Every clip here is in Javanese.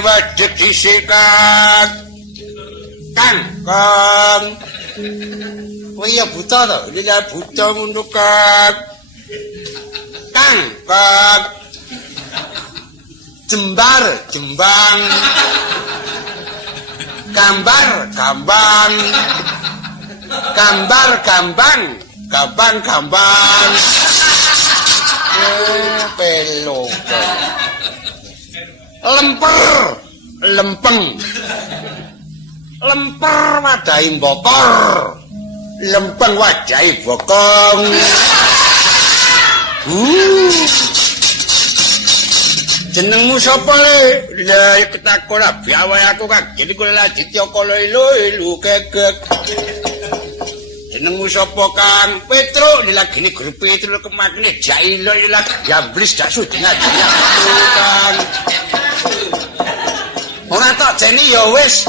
wadeg dhisik Kang. Kang. Oh iya buta to, lha buta ngono Kang. Kang. Jembang. Gambang. Gambang. Pelok. Lempeng. Lemper wadahi bokor. Lempeng wadahi bokong. Jenengmu sapa le? Lah ketakon biawe aku kagene kula Aditya Kala elu gegek. Jenengmu sapa Kang? Petruk lagi grup Petruk kemakne jailo lagi jamblis dak sudengah Kang. Ora tak jeni ya wis.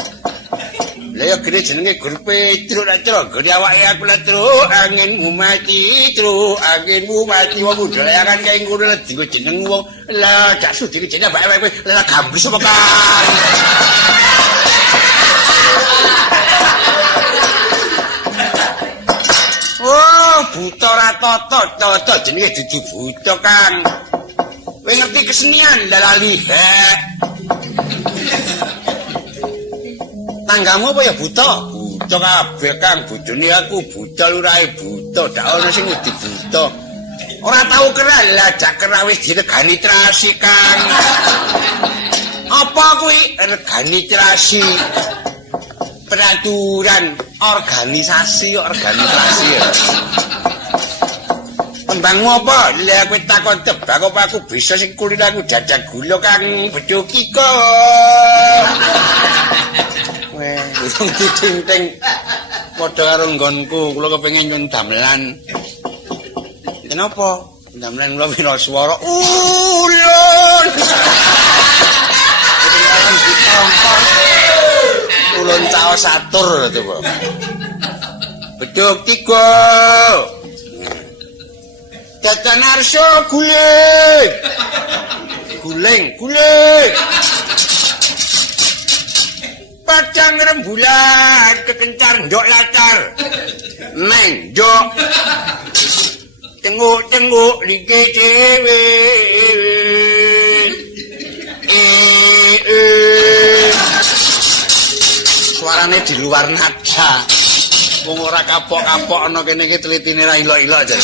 Lah ya gede jenenge grup Petruk ra cro gede awake aku lah truk anginmu mati wong udalayan kae ngono lah dienggo jeneng wong lah dak sudenge jeneng bae lah gamblis apa Kang. Oh, buta ra toto jenenge dudu buta Kang. Kowe ngerti kesenian lali hek. Tanggamu apa ya buta? Buta kabeh Kang, bojone aku buta lurahe buta, dak ono sing wedi buta. Ora tau kerah lah, dak kerah wis diregani trasi Kang. Apa kuwi regani trasi? Peraturan organisasi ya. Tembangmu apa? Lah kowe takon tebak apa aku bisa sing kulino aku jajan gula Kang bejoki kok. Weh, wong diting-ting padha karo nggonku, kula kepengin nyun damelan. Kenapa? Damelan kula pira swara. Ulun. Ulun caos atur to, Pak. Bedhog 3. Dadan arsa guling. Pacang rembulan kekencar ndok latar. Neng ndok. Tenguk like dhewe. Suarane di luar nada. Wong ora kapok-kapok ana kene iki telitine ra ilok-ilok aja.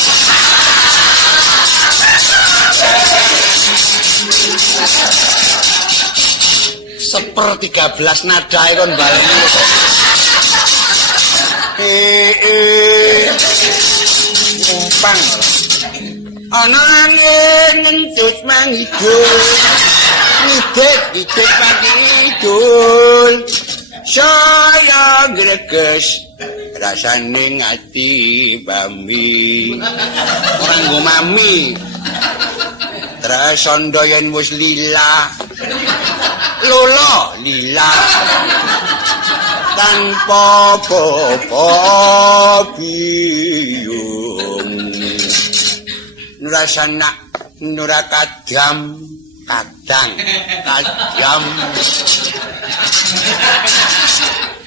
Seper-13 nada kon baleni. Umpang. Ana angin ngentut mangidul. Ngidit pangidul. Saya greges rasane ngati bami. Ora nggo mami. Tresandha yen wis lila. Lolo lila tanpa biyung nurasana nurakadam kadang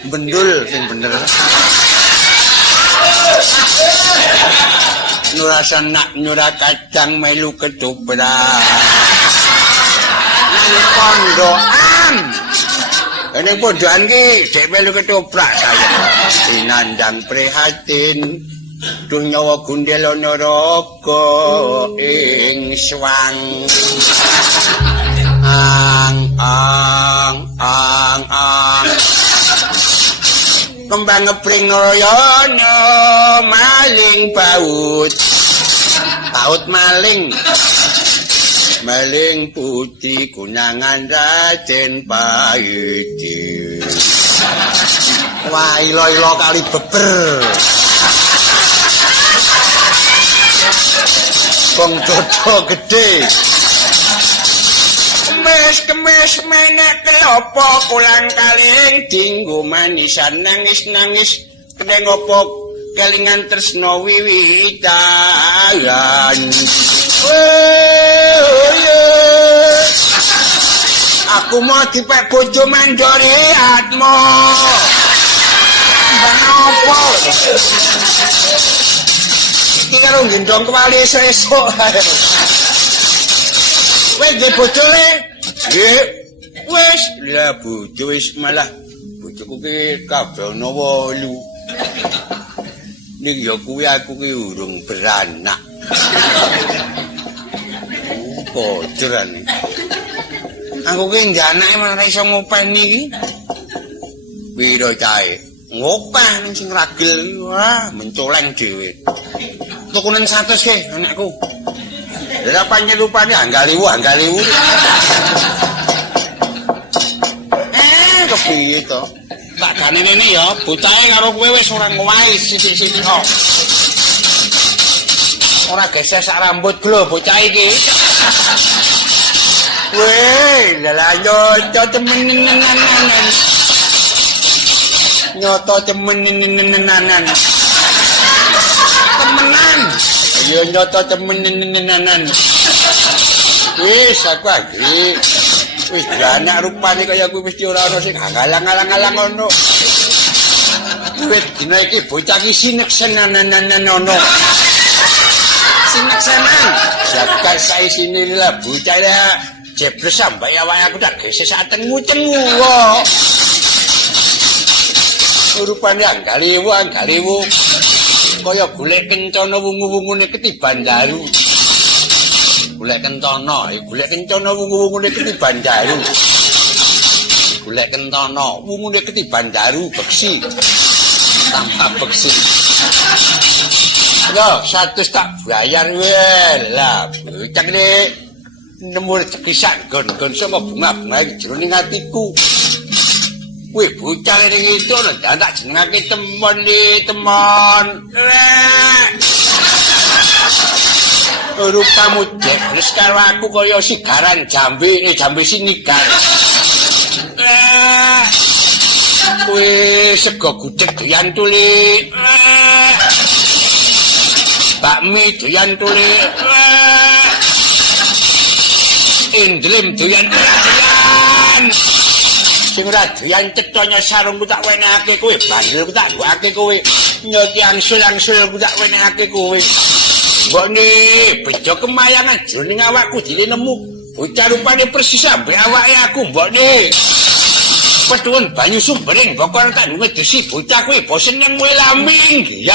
bendul sing bener nurasana nurakadang melu ketoprak pondokan. Ini pondokan ki dek melu ketoprak saya. Sinandang prihatin duh nyawa gundel neraka ing swang. Ang. Kembang ngepring royono maling paut maling. Maling putri kunangan Raden Pahiti. Wah ilo-ilo kali beber. Kong dodo gede. Kemes menek kelopo kulang kaling dinggo manisan nangis kedeng opo kelingan tresno wiwitan. Aku mau dipek bojo mandori atmo. Bang opo? Iki karo gendong kewali esuk-esuk. Wes nggih bojone. Nggih. Wes, lah bojo wis malah bojoku ki kabeh ana 8. Ning ya kuwi aku ki urung beranak. Kocerane. Aku ki njanake malah iso ngopeni iki. Piro cahe? Ngopah ning sing ragil wah mencoleng dhewe. Tukunen 100 ke anakku. Lah pancen rupane anggaliwu. Kepiye to? Tak gane ngene ya, bocahe karo kowe wis ora ngowahi sithik-sithik kok. Ora gesek sak rambut lho bocah iki. Weh, lha nyoto temenan. Nyoto temenan. Temenan. Ayo nyoto temenan. Wis aku agri. Wis anak rupane kaya kuwi mesti ora ana sing ngalang-alang ngono. Wis dina iki bocah iki sineksenan ono. Sineksenan. Jagat saisine lah bocah ya jebres sampai awake aku tak gesek sak tengu-tengu kok. Rupane anggaliwu. Kaya golek kencana wungu-wungune ketiban daru. Golek kencana wungu-wungune ketiban daru. Golek kencana wungune ketiban daru beksi. Tanpa beksi. Yo, 100 tak bayar wae. Lah, bocah iki nemu cekisan gon-gon sama bunga-bunga iki jroning atiku. Wih, bocah ning itu lho, tak jenengake temon. Rupamu jebres karo aku kaya sigaran jambe sinigar. Kuwi sego gudeg doyan tuli. Bakmi doyan tuli. Indlem doyan. Sing ora doyan cetha sarungku tak wenehake kowe, bandelku tak buake kowe. Nyoti angsul ku tak wenehake kowe. Mbokne bejo kemayangan jroning awakku dile nemu bocah rupane persis ambek awake aku mbokne. Petuwun banyu sumbering bokor tak ngedesi bocah kuwi bosen nang muwe lambing. Ya.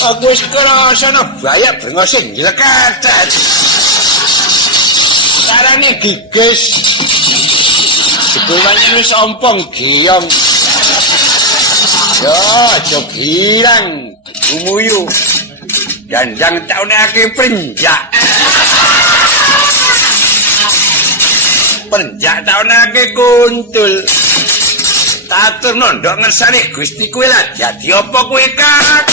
Aku wis krasa ana bahaya brengose njlekat. Carane gigis. Sekulane wis ompong giyong. Yo, aja girang, umuyu. Janjang taunake penjak. Penjak taunake kuntul. Tatur nondok ngersane Gusti kowe lah dadi apa kowe kak?